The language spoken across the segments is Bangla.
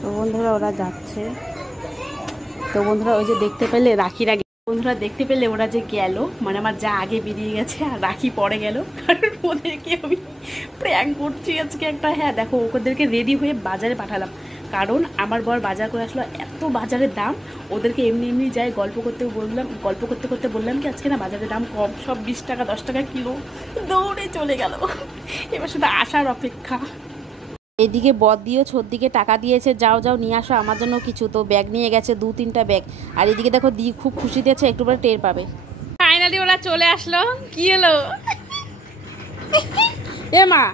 তো বন্ধুরা ওরা যাচ্ছে। তো বন্ধুরা ওই যে দেখতে পেলে রাখির আগে, বন্ধুরা দেখতে পেলে ওরা যে গেল, মানে আমার যা আগে বেরিয়ে গেছে আর রাখি পরে গেল, কারণ ওদেরকে আমি প্র্যাঙ্ক করছি আজকে একটা। হ্যাঁ দেখো, ওদেরকে রেডি হয়ে বাজারে পাঠালাম, কারণ আমার বর বাজার করে আসলো, এত বাজারের দাম। ওদেরকে এমনি এমনি যাই গল্প করতে করতে বললাম কি আজকে না বাজারের দাম কম, সব 20 টাকা 10 টাকা কিলো, দৌড়ে চলে গেল। এবার শুধু আসার অপেক্ষা। এদিকে বদ দিয়েও দিকে টাকা দিয়েছে, যাও যাও নিয়ে আসো আমার জন্য কিছু। তো ব্যাগ নিয়ে গেছে 2-3টা ব্যাগ। আর এদিকে দেখো দি খুব খুশি দিয়েছে, একটু পরে টের পাবে। ফাইনালি ওরা চলে আসলো। কি এলো এ মা,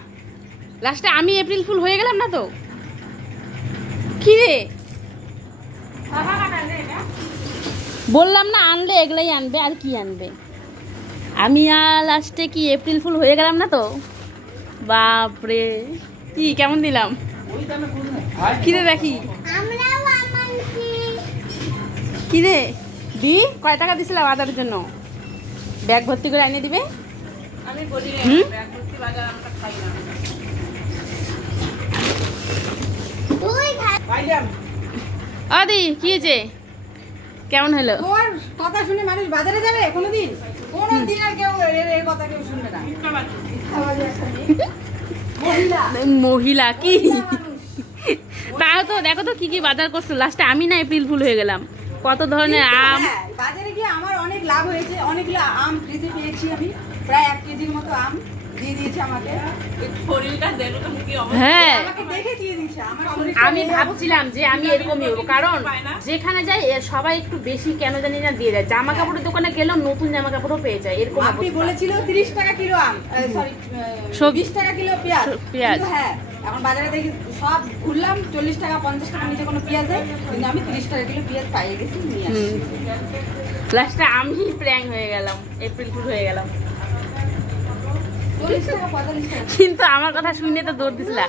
লাস্টে আমি এপ্রিল ফুল হয়ে গেলাম না তো? কি রে, বললাম না আনলে এগুলাই আনবে, আর কি আনবে। আমি আর লাস্টে কি এপ্রিল ফুল হয়ে গেলাম না তো? বাপরে, কি কেমন দিলাম? কিরে দেখি, কিরে দি কয় টাকা দিছিলাম বাজারের জন্য? ব্যাগ ভর্তি করে এনে দিবে। আদি কি হয়েছে, কেমন হলো? তোর কথা শুনে মানুষ বাজারে যাবে কোনোদিন? কোনোদিন আর কেউ এর কথা কেউ শুনবে না। মহিলা কি তাও তো দেখো তো কি কি বাজার করছো। লাস্টে আমি না এপ্রিল ফুল হয়ে গেলাম। কত ধরনের আম, বাজারে গিয়ে আমার অনেক লাভ হয়েছে, অনেকগুলো আম ফ্রিতে পেয়েছি আমি, প্রায় 1 কেজির মতো আম দিয়ে দিয়েছে আমাকে। হ্যাঁ আমাকে দেখে দিয়ে দিয়েছে। আমি ভাবছিলাম যে আমি এরকমই হবো, কারণ যেখানে যাই সবাই একটু বেশি কেন জানি না দিয়ে দেয়। জামা কাপড়ের দোকানে গেলেও নতুন জামা কাপড়ও পেয়ে যায় এরকম। আপনি বলেছিল 30 টাকা কিলো আম, সরি 20 টাকা কিলো পেঁয়াজ। হ্যাঁ এখন বাজারে দেখি সব ঘুরলাম, 40 টাকা 50 টাকা নিচে কোনো পেঁয়াজ দেয়, কিন্তু আমি 30 টাকা কিলো পেঁয়াজ পাইয়ে গেছি, নিয়ে আসি। লাস্টে আমি প্র্যাঙ্ক হয়ে গেলাম, এপ্রিল ফুল হয়ে গেলাম। 40 টাকা 45 টাকা, কিন্তু আমার কথা শুনে তো দৌড় দিছিলা।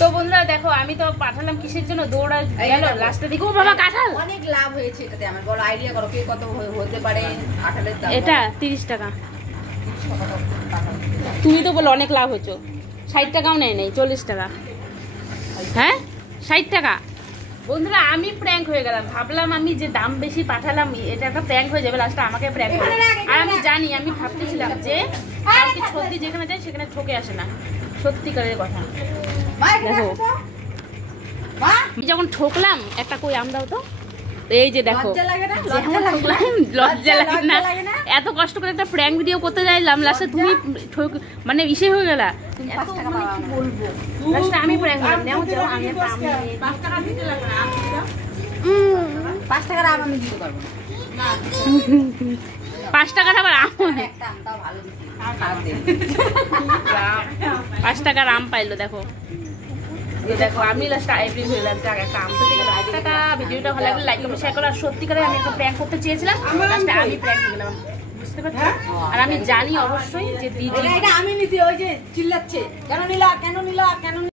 তো বন্ধুরা দেখো, আমি তো পাঠালাম কিসের জন্য, দৌড়া গেল। লাস্টে দেখো বাবা কাঁঠাল, অনেক লাভ হয়েছে এটাতে। আমার বড় আইডিয়া করো কে কত হতে পারে কাঁঠালের দাম। এটা 30 টাকা। তুমি তো বলো অনেক লাভ হয়েছো। 60 টাকাও নেই, 40 টাকা। হ্যাঁ 60 টাকা। বন্ধুরা আমি প্র্যাঙ্ক হয়ে গেলাম, ভাবলাম আমি যে দাম বেশি পাঠালাম এটা একটা প্র্যাঙ্ক হয়ে যাবে, লাস্টে আমাকে প্র্যাঙ্ক করে। আর আমি জানি, আমি ভাবতেছিলাম যে কাউকে সত্যি যেখানে যায় সেখানে ঠকে আসে না, সত্যিকারের কথা। দেখো যখন ঠকলাম একটা কই আম দাও তো, এই যে দেখো লজ্জা লাগে না? এত কষ্ট করে একটা প্র্যাঙ্ক ভিডিও করতে যাইলাম, লাস্টে তুমি মানে ইসে হয়ে গেলা। বলবো লাস্টে আমি প্র্যাঙ্ক করলাম। নাও যাও, আমি 5 টাকা দিতে লাগবে না, 5 টাকার আম আমি দিতে পারবো না। 5 টাকার আবার আম, একটা আম তাও ভালো দিছি, 5 টাকার আম পাইলো। দেখো দেখো আমি লাস্ট এপ্রিল হয়ে গেলাম। একটা আম তো দিলাম। টাটা। ভিডিওটা ভালো লাগলে লাইক কমেন্ট শেয়ার করো। আর সত্যিকারে আমি একটা প্র্যাঙ্ক করতে চেয়েছিলাম, লাস্টে আমি প্র্যাঙ্ক হয়ে গেলাম, বুঝতে পারছো? আর আমি জানি অবশ্যই যে দিদি এটা আমি নিছি, ওই যে চিল্লাচ্ছে কেন নিলা কেন নিলা কেন।